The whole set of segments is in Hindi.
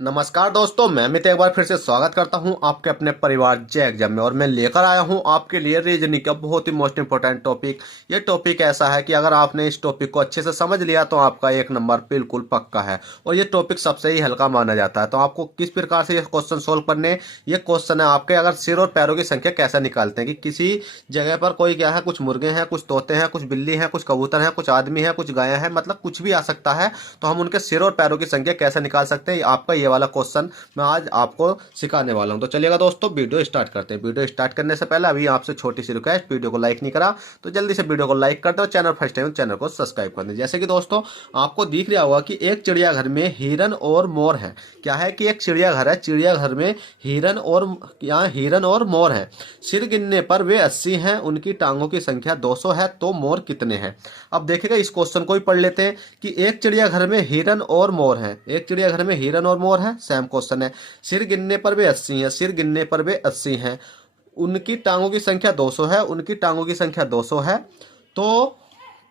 नमस्कार दोस्तों, मैं अमित एक बार फिर से स्वागत करता हूं आपके अपने परिवार जय एग्जाम में। और मैं लेकर आया हूं आपके लिए रीजनिंग का बहुत ही मोस्ट इंपॉर्टेंट टॉपिक। ये टॉपिक ऐसा है कि अगर आपने इस टॉपिक को अच्छे से समझ लिया तो आपका एक नंबर बिल्कुल पक्का है। और ये टॉपिक सबसे ही हल्का माना जाता है। तो आपको किस प्रकार से ये क्वेश्चन सोल्व करने, ये क्वेश्चन है आपके, अगर सिर और पैरों की संख्या कैसे निकालते हैं कि किसी जगह पर कोई क्या है, कुछ मुर्गे हैं, कुछ तोते हैं, कुछ बिल्ली हैं, कुछ कबूतर हैं, कुछ आदमी है, कुछ गायें हैं, मतलब कुछ भी आ सकता है। तो हम उनके सिर और पैरों की संख्या कैसे निकाल सकते हैं, आपका ये वाला क्वेश्चन मैं आज आपको सिखाने वाला हूं। तो चलिएगा दोस्तों, वीडियो स्टार्ट करते हैं। वीडियो स्टार्ट करने से पहले अभी आपसे छोटी सी रिक्वेस्ट, वीडियो को लाइक नहीं करा तो जल्दी से वीडियो को लाइक कर दो। चैनल फर्स्ट टाइम चैनल को सब्सक्राइब कर दें। जैसे कि दोस्तों आपको दिख रहा होगा कि एक चिड़ियाघर में हिरन और मोर है। क्या है कि एक चिड़ियाघर है, चिड़ियाघर में हिरन और यहाँ हिरन और मोर है। सिर गिनने पर वे 80 हैं, उनकी टांगों की संख्या 200 है, तो मोर कितने हैं। अब देखिएगा, इस क्वेश्चन को ही पढ़ लेते हैं कि एक चिड़ियाघर में हिरन और मोर है। एक चिड़ियाघर में हिरन और मोर है, सेम क्वेश्चन है। सिर गिनने पर वे 80 हैं, सिर गिनने पर वे 80 हैं, उनकी टांगों की संख्या 200 है, उनकी टांगों की संख्या 200 है,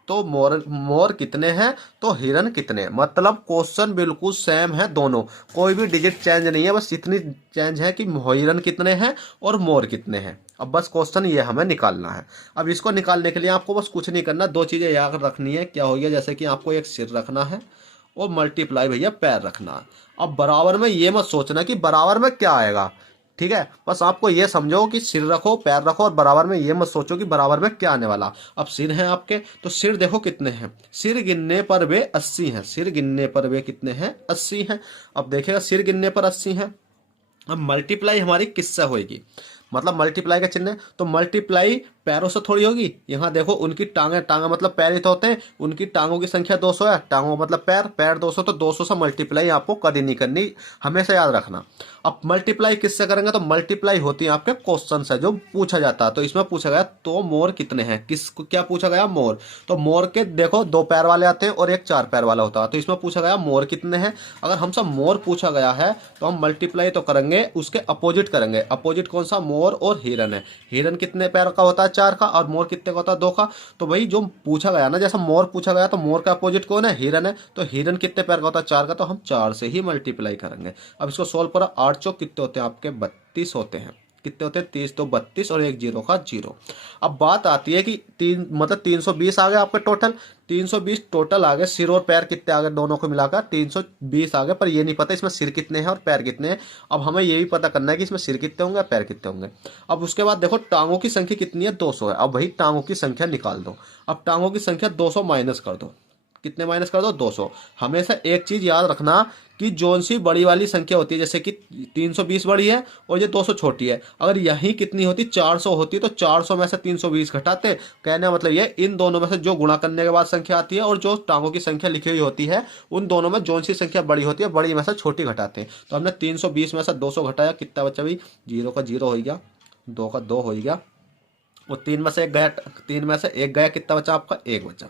तो मोर मोर कितने हैं, तो हिरन कितने। मतलब क्वेश्चन बिल्कुल सेम है दोनों, कोई भी डिजिट चेंज नहीं है, बस इतनी चेंज है कि हिरन कितने हैं और मोर कितने हैं। अब बस क्वेश्चन ये हमें निकालना है। अब इसको निकालने के लिए आपको बस कुछ नहीं करना, दो चीजें याद रखनी है। क्या हो गया, जैसे कि आपको एक सिर रखना है और मल्टीप्लाई भैया पैर रखना है। अब बराबर में ये मत सोचना कि बराबर में क्या आएगा, ठीक है। बस आपको ये समझो कि सिर रखो, पैर रखो, और बराबर में ये मत सोचो कि बराबर में क्या आने वाला। अब सिर हैं आपके, तो सिर देखो कितने हैं, सिर गिनने पर वे 80 हैं, सिर गिनने पर वे कितने हैं, 80 हैं। अब देखिएगा, सिर गिनने पर 80 हैं। अब मल्टीप्लाई हमारी किससे होगी, मतलब मल्टीप्लाई का चिन्ह है, तो मल्टीप्लाई पैरों से थोड़ी होगी। यहाँ देखो, उनकी टांगे, टांगा मतलब पैर ही तो होते हैं, उनकी टांगों की संख्या 200 है, टांगों मतलब पैर, पैर 200, तो 200 से मल्टीप्लाई आपको कभी नहीं करनी, हमेशा याद रखना। अब मल्टीप्लाई किससे करेंगे, तो मल्टीप्लाई होती है आपके क्वेश्चन से जो पूछा जाता है। तो इसमें पूछा गया तो मोर कितने हैं, किसको क्या पूछा गया, मोर। तो मोर के देखो 2 पैर वाले आते हैं और एक 4 पैर वाला होता है। तो इसमें पूछा गया मोर कितने हैं। अगर हमसे मोर पूछा गया है तो हम मल्टीप्लाई तो करेंगे, उसके अपोजिट करेंगे। अपोजिट कौन सा, मोर और हिरन है। हिरन कितने पैर का होता है, 4 का, और मोर कितने का होता है, 2 का। तो भाई जो पूछा गया ना, जैसा मोर पूछा गया तो मोर का अपोजिट कौन है, हिरन है। तो हिरन कितने पैर का होता है, 4 का, तो हम 4 से ही मल्टीप्लाई करेंगे। अब इसको सोल्व करो, 8 चौक कितने होते हैं आपके, 32 होते हैं। कितने होते हैं, 30 तो 32 और एक जीरो का जीरो। अब बात आती है कि तीन मतलब 320 आ गए आपके टोटल, 320 टोटल आ गए। सिर और पैर कितने आ गए, दोनों को मिलाकर 320 आ गए। पर ये नहीं पता इसमें सिर कितने हैं और पैर कितने हैं। अब हमें ये भी पता करना है कि इसमें सिर कितने होंगे, पैर कितने होंगे। अब उसके बाद देखो, टांगों की संख्या कितनी है, 200 है। अब वही टांगों की संख्या निकाल दो। अब टांगों की संख्या 200 माइनस कर दो, कितने माइनस कर दो, 200। हमेशा एक चीज याद रखना कि जोन सी बड़ी वाली संख्या होती है, जैसे कि 320 बड़ी है और ये 200 छोटी है, अगर यही कितनी होती, 400 होती, तो 400 में से 320 घटाते। कहने का मतलब ये, इन दोनों में से जो गुणा करने के बाद संख्या आती है और जो टांगों की संख्या लिखी हुई होती है, उन दोनों में जोन सी संख्या बड़ी होती है, बड़ी में से छोटी घटाते हैं। तो हमने 320 में से 200 घटाया, कितना बचा भाई, जीरो का जीरो हो गया, 2 का 2 हो गया, और 3 में से एक गया, 3 में से एक गया, कितना बचा आपका, 1 बचा।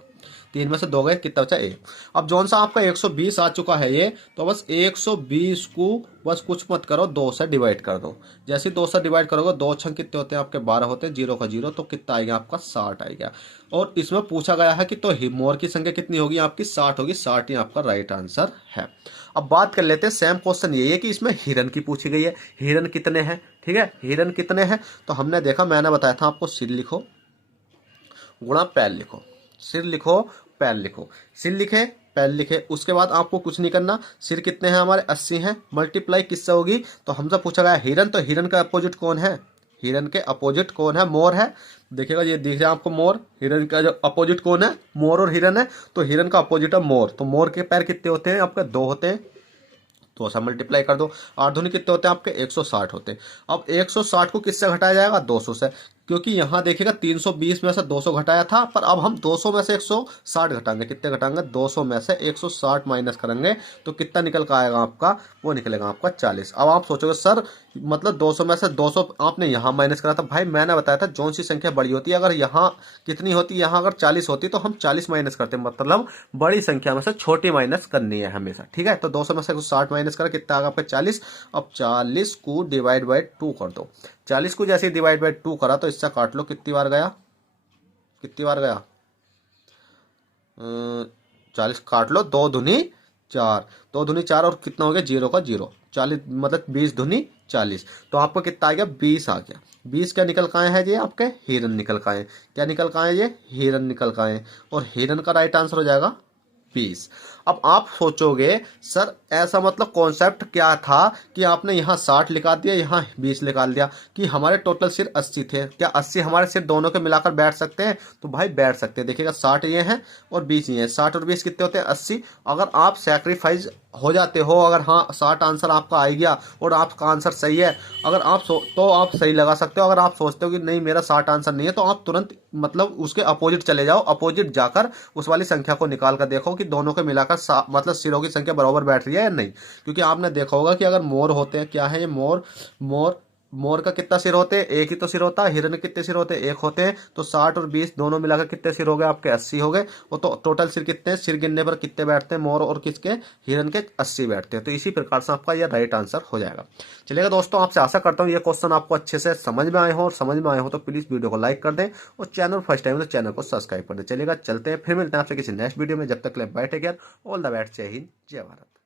3 में से 2 गए, कितना बचा, 1। अब जौन सा आपका 120 आ चुका है ये, तो बस 120 को बस कुछ मत करो, 2 से डिवाइड कर दो। जैसे 2 से डिवाइड करोगे, 2 छंग कितने होते हैं आपके, 12 होते हैं, जीरो का जीरो, तो कितना आएगा आपका, 60 आएगा। और इसमें पूछा गया है कि तो मोर की संख्या कितनी होगी आपकी, 60 होगी। 60 ही आपका राइट आंसर है। अब बात कर लेते हैं, सेम क्वेश्चन यही है कि इसमें हिरन की पूछी गई है, हिरन कितने हैं, ठीक है, हिरन कितने हैं। तो हमने देखा, मैंने बताया था आपको, सिर लिखो गुणा पैर लिखो, सिर लिखो पैर लिखो, सिर लिखे पैर लिखे। उसके बाद आपको कुछ नहीं करना। सिर कितने हैं हमारे, 80 हैं, मल्टीप्लाई किससे होगी, तो हमसे पूछा गया हिरन, तो हिरन का अपोजिट कौन है, हिरन के अपोजिट कौन है, मोर है। देखिएगा, ये दिख रहा है आपको मोर, हिरन का जो अपोजिट कौन है, मोर और हिरन है। तो हिरन का अपोजिट है मोर, तो मोर के पैर कितने होते हैं आपके, 2 होते हैं। तो ऐसा मल्टीप्लाई कर दो। 8 दूनी कितने होते हैं आपके, 160 होते हैं। अब 160 को किससे घटाया जाएगा, 200 से, क्योंकि यहाँ देखिएगा 320 में से 200 घटाया था, पर अब हम 200 में से 160 घटाएंगे। कितने घटाएंगे, 200 में से 160 माइनस करेंगे, तो कितना निकल कर आएगा आपका, वो निकलेगा आपका 40। अब आप सोचोगे सर, मतलब 200 में से 200 आपने यहाँ माइनस करा था। भाई मैंने बताया था, जौन सी संख्या बड़ी होती है, अगर यहाँ कितनी होती, यहाँ अगर 40 होती तो हम 40 माइनस करते, मतलब बड़ी संख्या में से छोटी माइनस करनी है हमेशा, ठीक है। तो 200 में से 160 माइनस करा, कितना आएगा आपका, 40। अब 40 को डिवाइड बाई 2 कर दो। 40 को जैसे डिवाइड बाई 2 करा, तो इससे काट लो, कितनी बार गया, कितनी बार गया, 40 काट लो, 2 दूनी 4, 2 दूनी 4 और कितना हो गया, 0 का 0, 40 मतलब 20 दूनी 40। तो आपको कितना आ गया, 20 आ गया। 20 क्या निकल का आए हैं जी, आपके हिरन निकल का आए। क्या निकल का आए, ये हिरन निकल का आए। और हिरन का राइट आंसर हो जाएगा 20। अब आप सोचोगे सर ऐसा मतलब कॉन्सेप्ट क्या था कि आपने यहाँ 60 लिखा दिया, यहाँ 20 निकाल दिया, कि हमारे टोटल सिर 80 थे, क्या 80 हमारे सिर दोनों के मिलाकर बैठ सकते हैं? तो भाई बैठ सकते हैं। देखिएगा 60 ये हैं और 20 ये हैं, 60 और 20 कितने होते हैं, 80। अगर आप सेक्रीफाइस हो जाते हो, अगर हाँ 60 आंसर आपका आ गया और आपका आंसर सही है, अगर आप तो आप सही लगा सकते हो। अगर आप सोचते हो कि नहीं मेरा 60 आंसर नहीं है, तो आप तुरंत मतलब उसके अपोजिट चले जाओ, अपोजिट जाकर उस वाली संख्या को निकाल कर देखो कि दोनों के मिलाकर मतलब सिरों की संख्या बराबर बैठ रही है या नहीं। क्योंकि आपने देखा होगा कि अगर मोर होते हैं, क्या है ये मोर, मोर मोर का कितना सिर होते हैं, एक ही तो सिर होता है। हिरन के कितने सिर होते हैं, एक होते हैं। तो 60 और 20 दोनों मिलाकर कितने सिर हो गए आपके, 80 हो गए। वो तो टोटल सिर कितने हैं, सिर गिनने पर कितने बैठते हैं मोर और किसके, हिरन के, 80 बैठते हैं। तो इसी प्रकार से आपका यह राइट आंसर हो जाएगा। चलिएगा दोस्तों, आपसे आशा करता हूँ ये क्वेश्चन आपको अच्छे से समझ में आए हो, और समझ में आए हो तो प्लीज वीडियो को लाइक कर दें, और चैनल फर्स्ट टाइम तो चैनल को सब्सक्राइब कर दें। चलिएगा चलते हैं, फिर मिलते हैं आपसे किसी नेक्स्ट वीडियो में। जब तक के लिए bye take care, all the best, जय हिंद जय भारत।